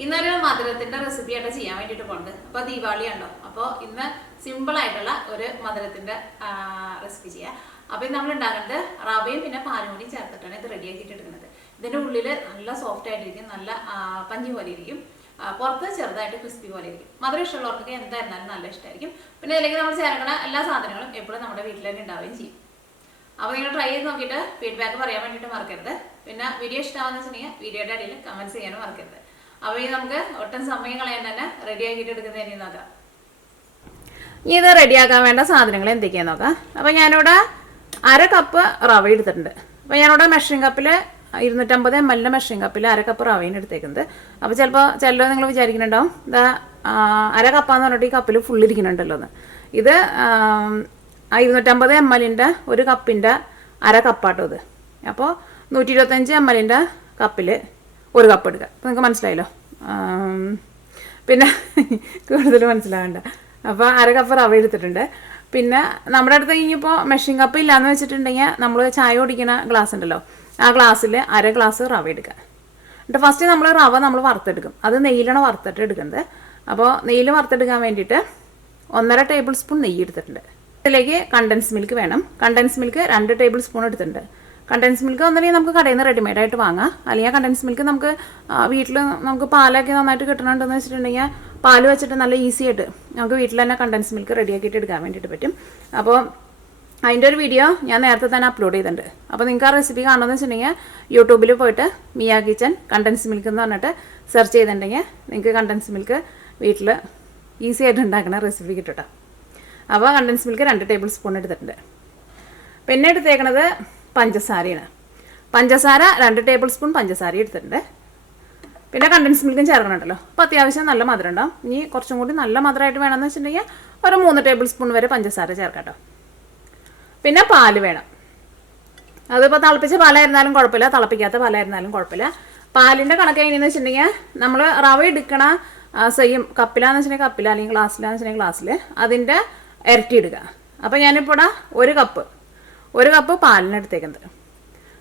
ഇന്നൊരു മധുരത്തിന്റെ റെസിപ്പി ആയിട്ട് ചെയ്യാൻ വേണ്ടിയിട്ട് പോകുന്നത്. അപ്പോൾ ദീപാവലി ഉണ്ടോ, അപ്പോൾ ഇന്ന് സിമ്പിൾ ആയിട്ടുള്ള ഒരു മധുരത്തിന്റെ റെസിപ്പി ചെയ്യാം. അപ്പോൾ ഇത് നമ്മൾ ഉണ്ടാക്കുന്നത് റവയും പിന്നെ പാലും കൂടി ചേർത്തിട്ടാണ് ഇത് റെഡിയാക്കിയിട്ട് എടുക്കുന്നത്. ഇതിന്റെ ഉള്ളിൽ നല്ല സോഫ്റ്റ് ആയിട്ടിരിക്കും, നല്ല പഞ്ഞി പോലെ ഇരിക്കും, പുറത്ത് ചെറുതായിട്ട് ക്രിസ്പി പോലെ ഇരിക്കും. മധുരം ഇഷ്ടമുള്ളവർക്കൊക്കെ എന്തായിരുന്നാലും നല്ല ഇഷ്ടമായിരിക്കും. പിന്നെ ഇതിലേക്ക് നമ്മൾ ചേർക്കുന്ന എല്ലാ സാധനങ്ങളും എപ്പോഴും നമ്മുടെ വീട്ടിൽ തന്നെ ഉണ്ടാവുകയും ചെയ്യും. അപ്പോൾ നിങ്ങൾ ട്രൈ ചെയ്ത് നോക്കിയിട്ട് ഫീഡ്ബാക്ക് പറയാൻ വേണ്ടിയിട്ട് മറക്കരുത്. പിന്നെ വീഡിയോ ഇഷ്ടമാണെന്ന് വെച്ചിട്ടുണ്ടെങ്കിൽ വീഡിയോയുടെ അടിയിൽ കമൻറ്റ്സ് ചെയ്യാനും മറക്കരുത്. അപ്പോൾ ഈ നമുക്ക് ഒട്ടും സമയം കളയാൻ തന്നെ റെഡിയാക്കിയിട്ട് എടുക്കുന്നതിന് നോക്കാം. ഇനി ഇത് റെഡിയാക്കാൻ വേണ്ട സാധനങ്ങൾ എന്തൊക്കെയാണെന്ന് നോക്കാം. അപ്പോൾ ഞാനിവിടെ 1/2 കപ്പ് റവ എടുത്തിട്ടുണ്ട്. അപ്പോൾ ഞാനിവിടെ മെഷറിംഗ് കപ്പിൽ 250 ml മെഷറിംഗ് കപ്പിൽ 1/2 കപ്പ് റവയാണ് എടുത്തേക്കുന്നത്. അപ്പോൾ ചിലപ്പോൾ നിങ്ങൾ വിചാരിക്കുന്നുണ്ടാവും ഇതാ 1/2 കപ്പാന്ന് പറഞ്ഞിട്ട് ഈ കപ്പിൽ ഫുൾ ഇരിക്കുന്നുണ്ടല്ലോ എന്ന്. ഇത് 250 ml ഒരു കപ്പിൻ്റെ 1/2 കപ്പാട്ടോ ഇത്. അപ്പോൾ 125 ml കപ്പിൽ 1 കപ്പ് എടുക്കുക. അപ്പോൾ നിങ്ങൾക്ക് മനസ്സിലായല്ലോ. പിന്നെ കൂടുതൽ മനസ്സിലാവേണ്ട. അപ്പോൾ 1/2 കപ്പ് റവ എടുത്തിട്ടുണ്ട്. പിന്നെ നമ്മുടെ അടുത്ത് ഇനിയിപ്പോൾ മെഷീൻ കപ്പ് ഇല്ലയെന്ന് വെച്ചിട്ടുണ്ടെങ്കിൽ നമ്മൾ ചായ കുടിക്കുന്ന ഗ്ലാസ് ഉണ്ടല്ലോ, ആ ഗ്ലാസ്സിൽ 1/2 ഗ്ലാസ് റവ എടുക്കുക. എന്നിട്ട് ഫസ്റ്റ് നമ്മൾ റവ വറുത്തെടുക്കും. അത് നെയ്യിലാണ് വറുത്തിട്ട് എടുക്കുന്നത്. അപ്പോൾ നെയ്യിൽ വറുത്തെടുക്കാൻ വേണ്ടിയിട്ട് 1.5 ടേബിൾ സ്പൂൺ നെയ്യ് എടുത്തിട്ടുണ്ട്. ഇതിലേക്ക് കണ്ടൻസ് മിൽക്ക് വേണം. കണ്ടൻസ് മിൽക്ക് 2 ടേബിൾ സ്പൂൺ എടുത്തിട്ടുണ്ട്. കണ്ടൻസ് മിൽക്ക് ഒന്നുമില്ലെങ്കിൽ നമുക്ക് കടയിൽ നിന്ന് റെഡിമെയ്ഡായിട്ട് വാങ്ങാം. അല്ലെങ്കിൽ കണ്ടൻസ് മിൽക്ക് നമുക്ക് വീട്ടിൽ നമുക്ക് പാലൊക്കെ നന്നായിട്ട് കിട്ടണമെന്ന് വെച്ചിട്ടുണ്ടെങ്കിൽ പാൽ വെച്ചിട്ട് നല്ല ഈസി ആയിട്ട് നമുക്ക് വീട്ടിൽ തന്നെ കണ്ടൻസ് മിൽക്ക് റെഡിയാക്കിയിട്ട് എടുക്കാൻ വേണ്ടിയിട്ട് പറ്റും. അപ്പോൾ അതിൻ്റെ ഒരു വീഡിയോ ഞാൻ നേരത്തെ തന്നെ അപ്ലോഡ് ചെയ്തിട്ടുണ്ട്. അപ്പോൾ നിങ്ങൾക്ക് ആ റെസിപ്പി കാണണമെന്ന് വെച്ചിട്ടുണ്ടെങ്കിൽ യൂട്യൂബിൽ പോയിട്ട് മിയ കിച്ചൻ കണ്ടൻസ് മിൽക്ക് എന്ന് പറഞ്ഞിട്ട് സെർച്ച് ചെയ്തിട്ടുണ്ടെങ്കിൽ നിങ്ങൾക്ക് കണ്ടൻസ് മിൽക്ക് വീട്ടിൽ ഈസി ആയിട്ട് ഉണ്ടാക്കുന്ന റെസിപ്പി കിട്ടും. അപ്പോൾ കണ്ടൻസ് മിൽക്ക് 2 ടേബിൾ സ്പൂൺ എടുത്തിട്ടുണ്ട്. പിന്നെ എടുത്തേക്കണത് പഞ്ചസാരയാണ്. പഞ്ചസാര 2 ടേബിൾ സ്പൂൺ പഞ്ചസാര എടുത്തിട്ടുണ്ട്. പിന്നെ കണ്ടൻസ് മിൽക്കും ചേർക്കണുണ്ടല്ലോ. അപ്പോൾ അത്യാവശ്യം നല്ല മധുരം ഉണ്ടാവും. ഇനി കുറച്ചും കൂടി നല്ല മധുരമായിട്ട് വേണമെന്ന് വെച്ചിട്ടുണ്ടെങ്കിൽ ഒരു 3 ടേബിൾ സ്പൂൺ വരെ പഞ്ചസാര ചേർക്കാം. പിന്നെ പാല് വേണം. അതിപ്പോൾ തിളപ്പിച്ച പാലായിരുന്നാലും കുഴപ്പമില്ല, തിളപ്പിക്കാത്ത പാലായിരുന്നാലും കുഴപ്പമില്ല. പാലിൻ്റെ കണക്ക് എങ്ങനെയെന്ന് വെച്ചിട്ടുണ്ടെങ്കിൽ നമ്മൾ റവ എടുക്കണ സെയിം കപ്പിലാന്ന് വെച്ചിട്ടുണ്ടെങ്കിൽ കപ്പില, അല്ലെങ്കിൽ ഗ്ലാസ്സിലാന്ന് വെച്ചിട്ടുണ്ടെങ്കിൽ ഗ്ലാസ്സിൽ അതിൻ്റെ ഇരട്ടി ഇടുക. അപ്പോൾ ഞാനിപ്പോൾ ഇവിടെ 1 കപ്പ് പാലിനെടുത്തേക്കുന്നത്.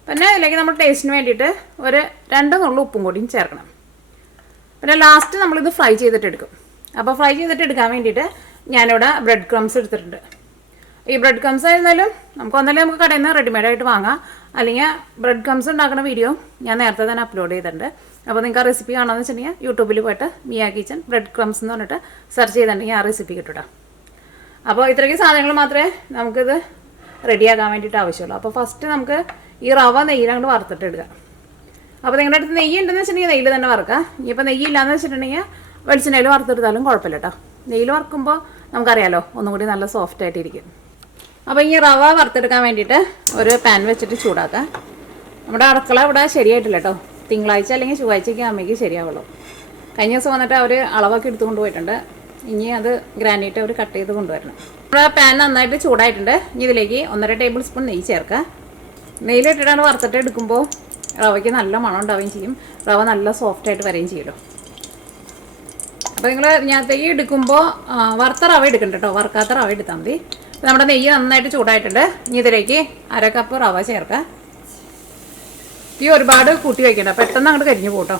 പിന്നെ ഇതിലേക്ക് നമ്മൾ ടേസ്റ്റിന് വേണ്ടിയിട്ട് ഒരു 2 നുള്ളു ഉപ്പും കൂടിയും ചേർക്കണം. പിന്നെ ലാസ്റ്റ് നമ്മളിത് ഫ്രൈ ചെയ്തിട്ട് എടുക്കും. അപ്പോൾ ഫ്രൈ ചെയ്തിട്ട് എടുക്കാൻ വേണ്ടിയിട്ട് ഞാനിവിടെ ബ്രെഡ് ക്രംസ് എടുത്തിട്ടുണ്ട്. ഈ ബ്രെഡ് ക്രംസ് ആയിരുന്നാലും നമുക്ക് കടയിൽ നിന്ന് റെഡിമെയ്ഡായിട്ട് വാങ്ങാം. അല്ലെങ്കിൽ ബ്രെഡ് ക്രംസ് ഉണ്ടാക്കുന്ന വീഡിയോ ഞാൻ നേരത്തെ തന്നെ അപ്ലോഡ് ചെയ്തിട്ടുണ്ട്. അപ്പോൾ നിങ്ങൾക്ക് ആ റെസിപ്പി കാണാമെന്ന് വെച്ചിട്ടുണ്ടെങ്കിൽ യൂട്യൂബിൽ പോയിട്ട് മിയ കിച്ചൻ ബ്രെഡ് ക്രംസ് എന്ന് പറഞ്ഞിട്ട് സെർച്ച് ചെയ്തിട്ടുണ്ടെങ്കിൽ ആ റെസിപ്പി കിട്ടും. അപ്പോൾ ഇത്രയ്ക്ക് സാധനങ്ങൾ മാത്രമേ നമുക്കിത് റെഡിയാക്കാൻ വേണ്ടിയിട്ട് ആവശ്യമുള്ളൂ. അപ്പോൾ ഫസ്റ്റ് നമുക്ക് ഈ റവ നെയ്യിൽ അങ്ങോട്ട് വറുത്തിട്ട് എടുക്കുക. അപ്പോൾ നിങ്ങളുടെ അടുത്ത് നെയ്യ് ഉണ്ടെന്ന് വെച്ചിട്ടുണ്ടെങ്കിൽ നെയ്യിൽ തന്നെ വറുക്കുക. ഇനിയിപ്പോൾ നെയ്യില്ലാന്ന് വെച്ചിട്ടുണ്ടെങ്കിൽ വെളിച്ചെണ്ണയിൽ വറുത്തെടുത്താലും കുഴപ്പമില്ല കേട്ടോ. നെയ്യിൽ വറുക്കുമ്പോൾ നമുക്കറിയാലോ ഒന്നും കൂടി നല്ല സോഫ്റ്റ് ആയിട്ടിരിക്കും. അപ്പോൾ ഈ റവ വറുത്തെടുക്കാൻ വേണ്ടിയിട്ട് ഒരു പാൻ വെച്ചിട്ട് ചൂടാക്കുക. നമ്മുടെ അടുക്കള ഇവിടെ ശരിയായിട്ടില്ല കേട്ടോ. തിങ്കളാഴ്ച അല്ലെങ്കിൽ ചൊവ്വാഴ്ചയ്ക്ക് അമ്മയ്ക്ക് ശരിയാവുള്ളൂ. കഴിഞ്ഞ ദിവസം വന്നിട്ട് അവർ അളവൊക്കെ എടുത്ത് കൊണ്ടുപോയിട്ടുണ്ട്. ഇനി അത് ഗ്രാനൈറ്റ് അവർ കട്ട് ചെയ്ത് കൊണ്ടുവരണം. നമ്മുടെ പാൻ നന്നായിട്ട് ചൂടായിട്ടുണ്ട്. ഇനി ഇതിലേക്ക് 1.5 ടേബിൾ സ്പൂൺ നെയ്യ് ചേർക്കുക. നെയ്യിലിട്ടിട്ടാണ് വറുത്തിട്ട് എടുക്കുമ്പോൾ റവയ്ക്ക് നല്ല മണം ഉണ്ടാവുകയും ചെയ്യും, റവ നല്ല സോഫ്റ്റായിട്ട് വരികയും ചെയ്യുമല്ലോ. അപ്പോൾ നിങ്ങൾ ഇതിനകത്തേക്ക് എടുക്കുമ്പോൾ വറുത്ത റവ എടുക്കണ്ട കേട്ടോ, വറുക്കാത്ത റവ എടുത്താൽ മതി. നമ്മുടെ നെയ്യ് നന്നായിട്ട് ചൂടായിട്ടുണ്ട്. ഇനി ഇതിലേക്ക് 1/2 കപ്പ് റവ ചേർക്കുക. ഈ ഒരുപാട് കൂട്ടി വയ്ക്കണ്ട, പെട്ടെന്ന് അങ്ങോട്ട് കരിഞ്ഞു പോട്ടോ.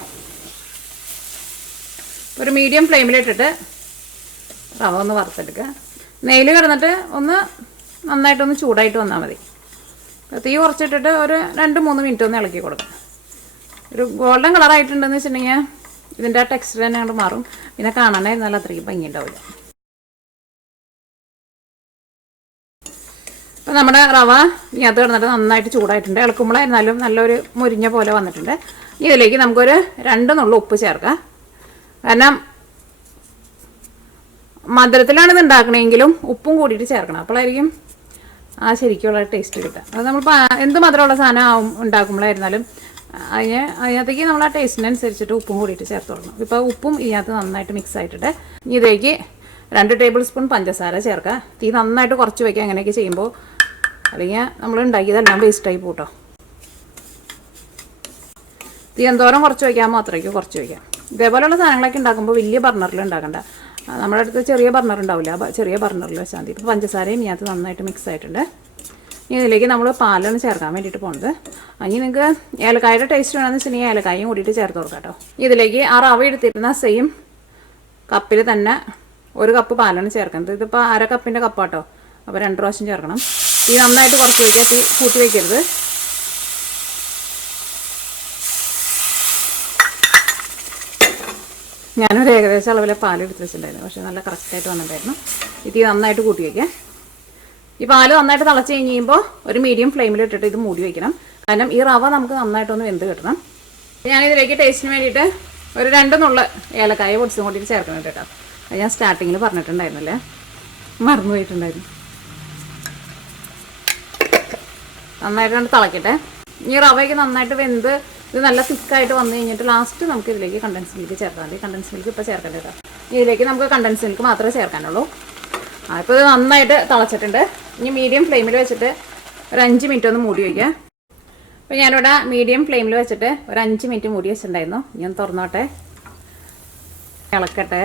ഒരു മീഡിയം ഫ്ലെയിമിലിട്ടിട്ട് റവ ഒന്ന് വറുത്തെടുക്കുക. നെയ്യിൽ കിടന്നിട്ട് ഒന്ന് നന്നായിട്ടൊന്ന് ചൂടായിട്ട് വന്നാൽ മതി. തീ കുറച്ചിട്ടിട്ട് ഒരു 2-3 മിനിറ്റ് ഒന്ന് ഇളക്കി കൊടുക്കുക. ഒരു ഗോൾഡൻ കളറായിട്ടുണ്ടെന്ന് വെച്ചിട്ടുണ്ടെങ്കിൽ ഇതിൻ്റെ ആ ടെക്സ്ചർ തന്നെ അങ്ങോട്ട് മാറും. പിന്നെ കാണാനായിരുന്നാലും അത്രയ്ക്ക് ഭംഗി ഉണ്ടാവില്ല. അപ്പോൾ നമ്മുടെ റവ ഇതിനകത്ത് കിടന്നിട്ട് നന്നായിട്ട് ചൂടായിട്ടുണ്ട്. ഇളക്കുമ്പോഴായിരുന്നാലും നല്ലൊരു മുരിഞ്ഞ പോലെ വന്നിട്ടുണ്ട്. ഇതിലേക്ക് നമുക്കൊരു 2 നുള്ളു ഉപ്പ് ചേർക്കാം. കാരണം മധുരത്തിലാണ് ഇത് ഉണ്ടാക്കണമെങ്കിലും ഉപ്പും കൂടിയിട്ട് ചേർക്കണം. അപ്പോഴായിരിക്കും ആ ശരിക്കുള്ള ടേസ്റ്റ് കിട്ടുക. അത് നമ്മൾ എന്ത് മധുരമുള്ള സാധനം ഉണ്ടാക്കുമ്പോഴായിരുന്നാലും അതിനകത്തേക്ക് നമ്മൾ ആ ടേസ്റ്റിനനുസരിച്ചിട്ട് ഉപ്പും കൂടിയിട്ട് ചേർത്ത് കൊടുക്കണം. ഇപ്പോൾ ഉപ്പും ഇതിനകത്ത് നന്നായിട്ട് മിക്സ് ആയിട്ടുണ്ട്. ഇനി ഇതിലേക്ക് 2 ടേബിൾ സ്പൂൺ പഞ്ചസാര ചേർക്കുക. തീ നന്നായിട്ട് കുറച്ച് വയ്ക്കുക അങ്ങനെയൊക്കെ ചെയ്യുമ്പോൾ, അല്ലെങ്കിൽ നമ്മൾ ഉണ്ടാക്കിയതെല്ലാം വേസ്റ്റായി പോട്ടോ. തീ എന്തോരം കുറച്ച് വയ്ക്കാമോ അത്രയ്ക്ക് കുറച്ച് വയ്ക്കാം. ഇതേപോലെയുള്ള സാധനങ്ങളൊക്കെ ഉണ്ടാക്കുമ്പോൾ വലിയ ബർണറിൽ ഉണ്ടാക്കണ്ട. നമ്മുടെ അടുത്ത് ചെറിയ ബർണർ ഉണ്ടാവില്ല, ചെറിയ ബർണറിൽ വെച്ചാൽ മതി. ഇപ്പോൾ പഞ്ചസാരയും ഇതിനകത്ത് നന്നായിട്ട് മിക്സ് ആയിട്ടുണ്ട്. ഇതിലേക്ക് നമ്മൾ പാലാണ് ചേർക്കാൻ വേണ്ടിയിട്ട് പോകുന്നത്. ഇനി നിങ്ങൾക്ക് ഏലക്കായുടെ ടേസ്റ്റ് വേണമെന്ന് വെച്ചിട്ടുണ്ടെങ്കിൽ ഏലക്കായും കൂടിയിട്ട് ചേർത്ത് കൊടുക്കാം കേട്ടോ. ഇതിലേക്ക് ആ റവ എടുത്തിരുന്ന സെയിം കപ്പിൽ തന്നെ 1 കപ്പ് പാലാണ് ചേർക്കുന്നത്. ഇതിപ്പോൾ 1/2 കപ്പിൻ്റെ കപ്പാട്ടോ. അപ്പോൾ 2 പ്രാവശ്യം ചേർക്കണം. തീ നന്നായിട്ട് കുറച്ച് വയ്ക്കുക, തീ കൂട്ടി വയ്ക്കരുത്. ഞാനൊരു ഏകദേശം അളവിലെ പാലെടുത്ത് വെച്ചിട്ടുണ്ടായിരുന്നു, പക്ഷേ നല്ല കറക്റ്റായിട്ട് വന്നിട്ടുണ്ടായിരുന്നു. ഈ തീ നന്നായിട്ട് കൂട്ടി വയ്ക്കുക. ഈ പാല് നന്നായിട്ട് തിളച്ച് കഴിഞ്ഞ് കഴിയുമ്പോൾ ഒരു മീഡിയം ഫ്ലെയിമിൽ ഇട്ടിട്ട് ഇത് മൂടി വയ്ക്കണം. കാരണം ഈ റവ നമുക്ക് നന്നായിട്ടൊന്ന് വെന്ത് കിട്ടണം. ഞാനിതിലേക്ക് ടേസ്റ്റിന് വേണ്ടിയിട്ട് ഒരു 2 നുള്ള ഏലക്കായ പൊടിച്ചും കൂട്ടിയിട്ട് ചേർക്കണം കേട്ടോ. അത് ഞാൻ സ്റ്റാർട്ടിങ്ങിൽ പറഞ്ഞിട്ടുണ്ടായിരുന്നല്ലേ, മറന്നു പോയിട്ടുണ്ടായിരുന്നു. നന്നായിട്ട് തിളക്കട്ടെ. ഈ റവയ്ക്ക് നന്നായിട്ട് വെന്ത് ഇത് നല്ല തിക്കായിട്ട് വന്നു കഴിഞ്ഞിട്ട് ലാസ്റ്റ് നമുക്ക് ഇതിലേക്ക് കണ്ടൻസ് മിൽക്ക് ചേർക്കാൻ മതി. കണ്ടൻസ് മിൽക്ക് ഇപ്പോൾ ചേർക്കേണ്ട കേട്ടോ. ഇതിലേക്ക് നമുക്ക് കണ്ടൻസ് മിൽക്ക് മാത്രമേ ചേർക്കാനുള്ളൂ. ഇപ്പോൾ ഇത് നന്നായിട്ട് തിളച്ചിട്ടുണ്ട്. ഇനി മീഡിയം ഫ്ലെയിമിൽ വെച്ചിട്ട് ഒരു 5 മിനിറ്റ് ഒന്ന് മൂടി വയ്ക്കുക. അപ്പോൾ ഞാനിവിടെ മീഡിയം ഫ്ലെയിമിൽ വെച്ചിട്ട് ഒരു 5 മിനിറ്റ് മൂടി വെച്ചിട്ടുണ്ടായിരുന്നു. ഞാൻ തുറന്നോട്ടെ, ഇളക്കട്ടെ.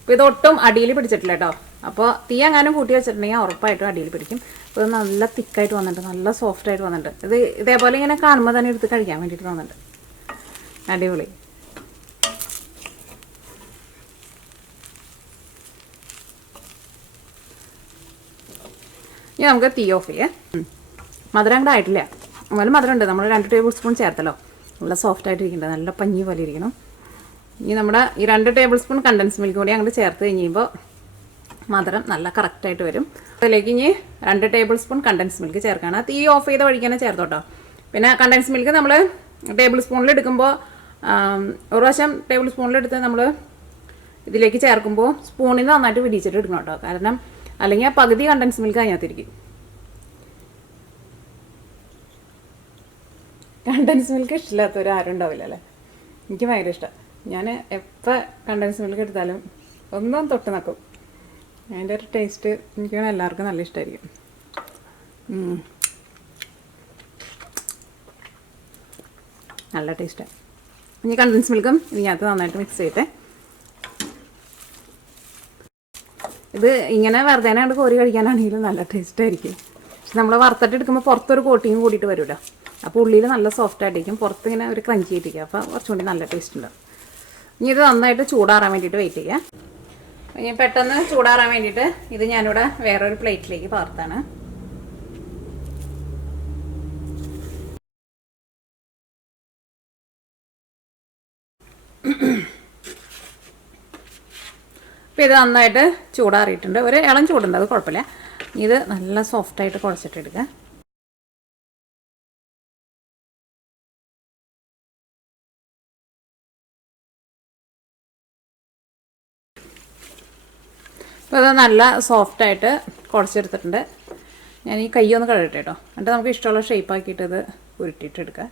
അപ്പോൾ ഇതൊട്ടും അടിയിൽ പിടിച്ചിട്ടില്ല കേട്ടോ. അപ്പോൾ തീ എങ്ങാനും കൂട്ടി വെച്ചിട്ടുണ്ടെങ്കിൽ ഉറപ്പായിട്ടും അടിയിൽ പിടിക്കും. അപ്പോൾ ഇത് നല്ല തിക്കായിട്ട് വന്നിട്ടുണ്ട്, നല്ല സോഫ്റ്റായിട്ട് വന്നിട്ടുണ്ട്. ഇത് ഇതേപോലെ ഇങ്ങനെ കാണുമ്പോൾ തന്നെ എടുത്ത് കഴിക്കാൻ വേണ്ടിയിട്ട് തോന്നുന്നുണ്ട്. അടിപൊളി. ഇനി നമുക്ക് തീ ഓഫ് ചെയ്യാം. മധുരം അങ്ങോട്ട് ആയിട്ടില്ല, അതുപോലെ മധുരം ഉണ്ട്. നമ്മൾ 2 ടേബിൾ സ്പൂൺ ചേർത്തല്ലോ, നല്ല സോഫ്റ്റായിട്ട് ഇരിക്കേണ്ടത്, നല്ല പഞ്ഞി പോലെ ഇരിക്കണം. ഇനി നമ്മുടെ ഈ 2 ടേബിൾ സ്പൂൺ കണ്ടൻസ് മിൽക്ക് കൂടി അങ്ങോട്ട് ചേർത്ത് കഴിയുമ്പോൾ മധുരം നല്ല കറക്റ്റായിട്ട് വരും. അതിലേക്ക് ഇനി 2 ടേബിൾ സ്പൂൺ കണ്ടൻസ് മിൽക്ക് ചേർക്കണം. തീ ഓഫ് ചെയ്ത വഴിക്കാനെ ചേർത്തോട്ടോ. പിന്നെ കണ്ടൻസ് മിൽക്ക് നമ്മൾ ടേബിൾ സ്പൂണിൽ എടുക്കുമ്പോൾ ഒരു പ്രാവശ്യം ടേബിൾ സ്പൂണിലെടുത്ത് നമ്മൾ ഇതിലേക്ക് ചേർക്കുമ്പോൾ സ്പൂണിൽ നിന്ന് നന്നായിട്ട് പിടിച്ചിട്ട് എടുക്കണം കേട്ടോ. കാരണം അല്ലെങ്കിൽ ആ പകുതി കണ്ടൻസ് മിൽക്ക് അതിനകത്തിരിക്കും. കണ്ടൻസ് മിൽക്ക് ഇഷ്ടമില്ലാത്തവർ ആരും ഉണ്ടാവില്ല അല്ലേ? എനിക്ക് ഭയങ്കര ഇഷ്ടമാണ്. ഞാൻ എപ്പോൾ കണ്ടൻസ് മിൽക്ക് എടുത്താലും ഒന്നും തൊട്ട് നക്കും. അതിൻ്റെ ഒരു ടേസ്റ്റ് എനിക്ക് എല്ലാവർക്കും നല്ല ഇഷ്ടമായിരിക്കും. നല്ല ടേസ്റ്റാണ്. ഇനി കണ്ടൻസ് മിൽക്കും ഇതിനകത്ത് നന്നായിട്ട് മിക്സ് ചെയ്തേ. ഇത് ഇങ്ങനെ വെറുതെ കണ്ട് കോരി കഴിക്കാനാണെങ്കിലും നല്ല ടേസ്റ്റ് ആയിരിക്കും. പക്ഷെ നമ്മൾ വറുത്തിട്ട് എടുക്കുമ്പോൾ പുറത്തൊരു കോട്ടിങ് കൂടിയിട്ട് വരുമല്ലോ, അപ്പോൾ ഉള്ളിൽ നല്ല സോഫ്റ്റ് ആയിട്ടിരിക്കും, പുറത്ത് ഇങ്ങനെ ഒരു ക്രഞ്ചി ആയിട്ടിരിക്കും. അപ്പോൾ കുറച്ചും കൂടി നല്ല ടേസ്റ്റ് ഉണ്ടാവും. ഇനി ഇത് നന്നായിട്ട് ചൂടാറാൻ വേണ്ടിയിട്ട് വെയിറ്റ് ചെയ്യാം. ഇനി പെട്ടെന്ന് ചൂടാറാൻ വേണ്ടിയിട്ട് ഇത് ഞാനിവിടെ വേറൊരു പ്ലേറ്റിലേക്ക് പകർത്താണ്. അപ്പോൾ ഇത് നന്നായിട്ട് ചൂടാറിയിട്ടുണ്ട്. ഒരു ഇളം ചൂടുണ്ട്, അത് കുഴപ്പമില്ല. ഇത് നല്ല സോഫ്റ്റായിട്ട് കുഴച്ചിട്ടെടുക്കുക. അപ്പോൾ അത് നല്ല സോഫ്റ്റായിട്ട് കുഴച്ചെടുത്തിട്ടുണ്ട്. ഞാൻ ഈ കൈ ഒന്ന് കഴുകട്ടെ കേട്ടോ. എന്നിട്ട് നമുക്ക് ഇഷ്ടമുള്ള ഷേപ്പാക്കിയിട്ട് ഇത് ഉരുട്ടിയിട്ടെടുക്കുക.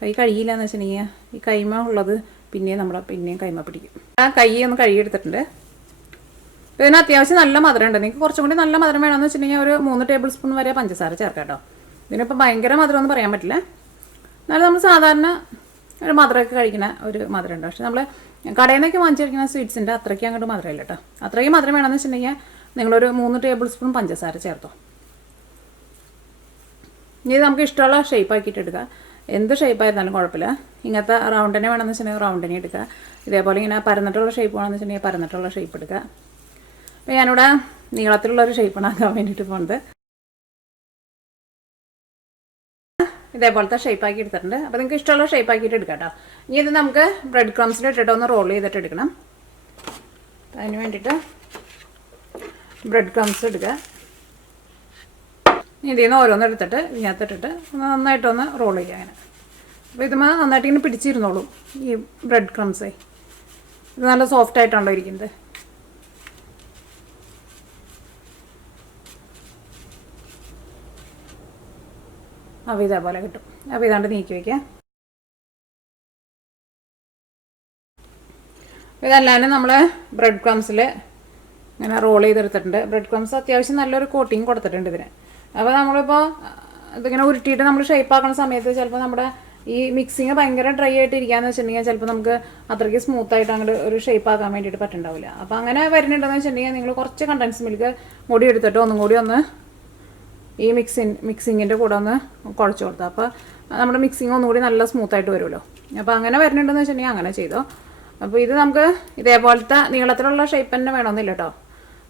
കൈ കഴുകിയില്ല എന്ന് വെച്ചിട്ടുണ്ടെങ്കിൽ ഈ കൈമ ഉള്ളത് പിന്നെയും കൈമ പിടിക്കും. ആ കൈ ഒന്ന് കഴുകിയെടുത്തിട്ടുണ്ട്. ഇതിന് അത്യാവശ്യം നല്ല മധുരം ഉണ്ട്. നിങ്ങൾക്ക് കുറച്ചും കൂടി നല്ല മധുരം വേണമെന്ന് വെച്ചിട്ടുണ്ടെങ്കിൽ ഒരു 3 ടേബിൾ സ്പൂൺ വരെ പഞ്ചസാര ചേർക്കാം കേട്ടോ. ഇതിനിപ്പോൾ ഭയങ്കര മധുരം ഒന്നും പറയാൻ പറ്റില്ല. എന്നാലും നമ്മൾ സാധാരണ ഒരു മധുരമൊക്കെ കഴിക്കുന്ന ഒരു മധുരം ഉണ്ട്. പക്ഷെ നമ്മൾ കടയിൽ നിന്നൊക്കെ വാങ്ങിച്ച് കഴിക്കുന്ന സ്വീറ്റ്സിൻ്റെ അത്രയ്ക്ക് അങ്ങോട്ട് മധുരമില്ല കേട്ടോ. അത്രയ്ക്ക് മധുരം വേണമെന്ന് വെച്ചിട്ടുണ്ടെങ്കിൽ നിങ്ങളൊരു 3 ടേബിൾ സ്പൂൺ പഞ്ചസാര ചേർത്തോ. ഇനി നമുക്ക് ഇഷ്ടമുള്ള ഷേപ്പ് ആക്കിയിട്ട് എടുക്കുക. എന്ത് ഷേപ്പായിരുന്നാലും കുഴപ്പമില്ല. ഇങ്ങനത്തെ റൗണ്ടിനെ വേണമെന്ന് വെച്ചിട്ടുണ്ടെങ്കിൽ റൗണ്ടിനെ എടുക്കുക. ഇതേപോലെ ഇങ്ങനെ പരന്നിട്ടുള്ള ഷേപ്പ് വേണമെന്ന് വെച്ചിട്ടുണ്ടെങ്കിൽ പരന്നിട്ടുള്ള ഷേപ്പ് എടുക്കുക. അപ്പോൾ ഞാനിവിടെ നീളത്തിലുള്ളൊരു ഷേപ്പാണ് ആക്കാൻ വേണ്ടിയിട്ട് പോകുന്നത്. ഇതേപോലത്തെ ഷേപ്പാക്കി എടുത്തിട്ടുണ്ട്. അപ്പോൾ നിങ്ങൾക്ക് ഇഷ്ടമുള്ള ഷേപ്പാക്കിയിട്ട് എടുക്കാം കേട്ടോ. ഇനി ഇത് നമുക്ക് ബ്രെഡ് ക്രംസിൽ ഇട്ടിട്ട് ഒന്ന് റോൾ ചെയ്തിട്ട് എടുക്കണം. അതിന് വേണ്ടിയിട്ട് ബ്രെഡ് ക്രംസ് എടുക്കുക. ഇതിൽ നിന്ന് ഓരോന്ന് എടുത്തിട്ട് ഇതിനകത്തിട്ടിട്ട് നന്നായിട്ടൊന്ന് റോൾ ചെയ്യുക. അങ്ങനെ അപ്പോൾ ഇതുമ്പോൾ നന്നായിട്ട് ഇങ്ങനെ പിടിച്ചിരുന്നോളും ഈ ബ്രെഡ് ക്രംസേ. ഇത് നല്ല സോഫ്റ്റ് ആയിട്ടാണല്ലോ ഇരിക്കുന്നത്. അപ്പോൾ ഇതേപോലെ കിട്ടും. അപ്പോൾ ഇതാണ്ട് നീക്കി വയ്ക്കുക. ഇതല്ലാതെ നമ്മൾ ബ്രെഡ് ക്രംസിൽ ഇങ്ങനെ റോൾ ചെയ്തെടുത്തിട്ടുണ്ട്. ബ്രെഡ് ക്രംസ് അത്യാവശ്യം നല്ലൊരു കോട്ടിങ് കൊടുത്തിട്ടുണ്ട് ഇതിന്. അപ്പോൾ നമ്മളിപ്പോൾ ഇതിങ്ങനെ ഉരുട്ടിയിട്ട് നമ്മൾ ഷേപ്പ് ആക്കുന്ന സമയത്ത് ചിലപ്പോൾ നമ്മുടെ ഈ മിക്സിങ് ഭയങ്കര ഡ്രൈ ആയിട്ട് ഇരിക്കാന്ന് വെച്ചിട്ടുണ്ടെങ്കിൽ ചിലപ്പോൾ നമുക്ക് അത്രയ്ക്ക് സ്മൂത്തായിട്ട് അങ്ങോട്ട് ഒരു ഷേപ്പ് ആക്കാൻ വേണ്ടിയിട്ട് പറ്റുന്നുണ്ടാവില്ല. അപ്പോൾ അങ്ങനെ വരുന്നുണ്ടെന്ന് വെച്ചിട്ടുണ്ടെങ്കിൽ നിങ്ങൾ കുറച്ച് കണ്ടൻസ് മിൽക്ക് കൂടി എടുത്തിട്ട് ഒന്നും കൂടി ഒന്ന് ഈ മിക്സിങ്ങിൻ്റെ കൂടെ ഒന്ന് കുഴച്ച് കൊടുത്താൽ അപ്പോൾ നമ്മുടെ മിക്സിങ് ഒന്നുകൂടി നല്ല സ്മൂത്തായിട്ട് വരുമല്ലോ. അപ്പോൾ അങ്ങനെ വരുന്നുണ്ടെന്ന് വെച്ചിട്ടുണ്ടെങ്കിൽ അങ്ങനെ ചെയ്തോ. അപ്പോൾ ഇത് നമുക്ക് ഇതേപോലത്തെ നീളത്തിലുള്ള ഷേപ്പ് തന്നെ വേണമെന്നില്ല കേട്ടോ,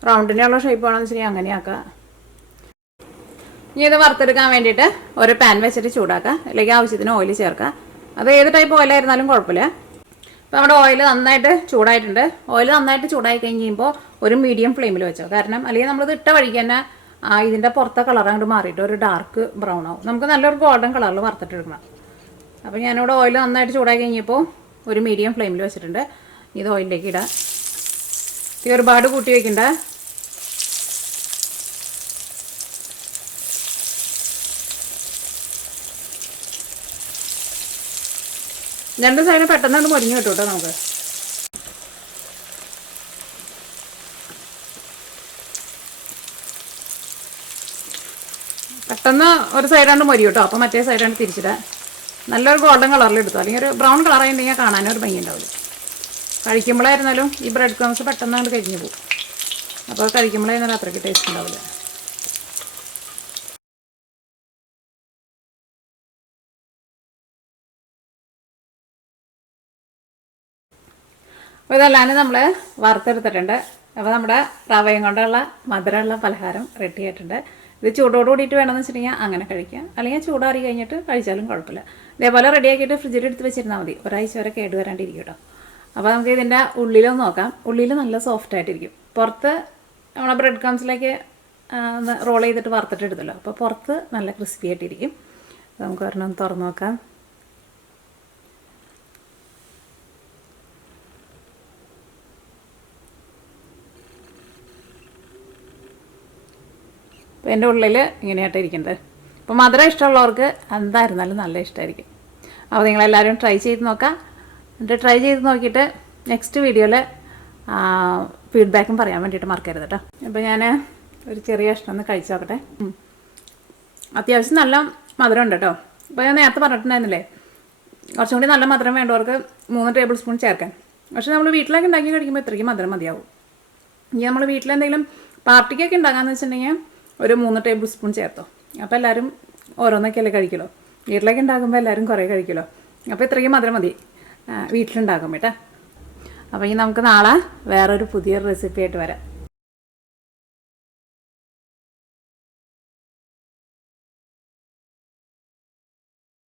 റൗണ്ടിനുള്ള ഷേപ്പ് വേണമെന്ന് വെച്ചിട്ടുണ്ടെങ്കിൽ അങ്ങനെയാക്കുക. ഇനി ഇത് വറുത്തെടുക്കാൻ വേണ്ടിയിട്ട് ഒരു പാൻ വെച്ചിട്ട് ചൂടാക്കുക, അല്ലെങ്കിൽ ആവശ്യത്തിന് ഓയിൽ ചേർക്കുക. അത് ഏത് ടൈപ്പ് ഓയിലായിരുന്നാലും കുഴപ്പമില്ല. ഇപ്പോൾ നമ്മുടെ ഓയിൽ നന്നായിട്ട് ചൂടായിട്ടുണ്ട്. ഓയിൽ നന്നായിട്ട് ചൂടായി കഴിയുമ്പോൾ ഒരു മീഡിയം ഫ്ലെയിമിൽ വെച്ചോ, കാരണം അല്ലെങ്കിൽ നമ്മളിത് ഇട്ട വഴിക്ക് തന്നെ ഇതിൻ്റെ പുറത്തെ കളർ അങ്ങോട്ട് മാറിയിട്ട് ഒരു ഡാർക്ക് ബ്രൗൺ ആവും. നമുക്ക് നല്ലൊരു ഗോൾഡൻ കളറിൽ വറുത്തിട്ടെടുക്കണം. അപ്പോൾ ഞാനിവിടെ ഓയിൽ നന്നായിട്ട് ചൂടായി കഴിഞ്ഞപ്പോൾ ഒരു മീഡിയം ഫ്ലെയിമിൽ വെച്ചിട്ടുണ്ട്. ഇത് ഓയിലിലേക്ക് ഇടാം. ഇത് ഒരുപാട് കൂട്ടി വയ്ക്കണ്ട. രണ്ട് സൈഡ് പെട്ടെന്ന് മൊരിഞ്ഞ് കിട്ടും കേട്ടോ നമുക്ക്. പെട്ടെന്ന് ഒരു സൈഡാണ്ട് മൊരിയും കേട്ടോ. അപ്പോൾ മറ്റേ സൈഡാണ്ട് തിരിച്ചിടാം. നല്ലൊരു ഗോൾഡൻ കളറിൽ എടുത്തു, അല്ലെങ്കിൽ ഒരു ബ്രൗൺ കളറായിട്ടുണ്ടെങ്കിൽ കാണാനും ഒരു ഭംഗി ഉണ്ടാവില്ല. കഴിക്കുമ്പോഴായിരുന്നാലും ഈ ബ്രെഡ് ക്രംസ് പെട്ടെന്ന് കരിഞ്ഞു പോകും. അപ്പോൾ കഴിക്കുമ്പോഴായിരുന്നാലും അത്രയ്ക്ക് ടേസ്റ്റ് ഉണ്ടാവില്ല. അപ്പോൾ ഇതല്ലാണ്ട് നമ്മൾ വറുത്തെടുത്തിട്ടുണ്ട്. അപ്പോൾ നമ്മുടെ റവയും കൊണ്ടുള്ള മധുരമുള്ള പലഹാരം റെഡി ആയിട്ടുണ്ട്. ഇത് ചൂടോട് കൂടിയിട്ട് വേണമെന്ന് വെച്ചിട്ടുണ്ടെങ്കിൽ അങ്ങനെ കഴിക്കാം, അല്ലെങ്കിൽ ചൂടാറി കഴിഞ്ഞിട്ട് കഴിച്ചാലും കുഴപ്പമില്ല. ഇതേപോലെ റെഡിയാക്കിയിട്ട് ഫ്രിഡ്ജിൽ എടുത്ത് വെച്ചിരുന്നാൽ മതി, ഒരാഴ്ച വരെ കേടുവരാണ്ടിരിക്കും കേട്ടോ. അപ്പോൾ നമുക്ക് ഇതിൻ്റെ ഉള്ളിലൊന്ന് നോക്കാം. ഉള്ളിൽ നല്ല സോഫ്റ്റ് ആയിട്ടിരിക്കും. പുറത്ത് നമ്മളെ ബ്രെഡ് ക്രംസിലേക്ക് റോൾ ചെയ്തിട്ട് വറുത്തിട്ട് എടുത്തല്ലോ, അപ്പോൾ പുറത്ത് നല്ല ക്രിസ്പി ആയിട്ടിരിക്കും. നമുക്ക് ഒരെണ്ണം തുറന്ന് നോക്കാം. അപ്പോൾ എൻ്റെ ഉള്ളിൽ ഇങ്ങനെയായിട്ട് ഇരിക്കുന്നത്. അപ്പോൾ മധുരം ഇഷ്ടമുള്ളവർക്ക് എന്തായിരുന്നാലും നല്ല ഇഷ്ടമായിരിക്കും. അപ്പോൾ നിങ്ങളെല്ലാവരും ട്രൈ ചെയ്ത് നോക്കാം. എന്നിട്ട് ട്രൈ ചെയ്ത് നോക്കിയിട്ട് നെക്സ്റ്റ് വീഡിയോയിൽ ഫീഡ്ബാക്കും പറയാൻ വേണ്ടിയിട്ട് മറക്കരുത് കേട്ടോ. അപ്പോൾ ഞാൻ ഒരു ചെറിയ കഷ്ണം ഒന്ന് കഴിച്ച് നോക്കട്ടെ. അത്യാവശ്യം നല്ല മധുരം ഉണ്ട് കേട്ടോ. അപ്പോൾ ഞാൻ നേരത്തെ പറഞ്ഞിട്ടുണ്ടായിരുന്നില്ലേ, കുറച്ചും കൂടി നല്ല മധുരം വേണ്ടവർക്ക് 3 ടേബിൾ സ്പൂൺ ചേർക്കാൻ. പക്ഷേ നമ്മൾ വീട്ടിലൊക്കെ ഉണ്ടാക്കി കഴിക്കുമ്പോൾ ഇത്രയ്ക്ക് മധുരം മതിയാവും. ഇനി നമ്മൾ വീട്ടിലെന്തെങ്കിലും പാർട്ടിക്കൊക്കെ ഉണ്ടാക്കാമെന്ന് വെച്ചിട്ടുണ്ടെങ്കിൽ ഒരു 3 ടേബിൾ സ്പൂൺ ചേർത്തോ. അപ്പോൾ എല്ലാവരും ഓരോന്നൊക്കെയല്ലേ കഴിക്കുമല്ലോ. വീട്ടിലേക്ക് ഉണ്ടാക്കുമ്പോൾ എല്ലാവരും കുറേ കഴിക്കുമല്ലോ. അപ്പോൾ ഇത്രയ്ക്കും മധുരം മതി വീട്ടിലുണ്ടാക്കും കേട്ടോ. അപ്പോൾ ഇനി നമുക്ക് നാളെ വേറൊരു പുതിയ റെസിപ്പി ആയിട്ട് വരാം.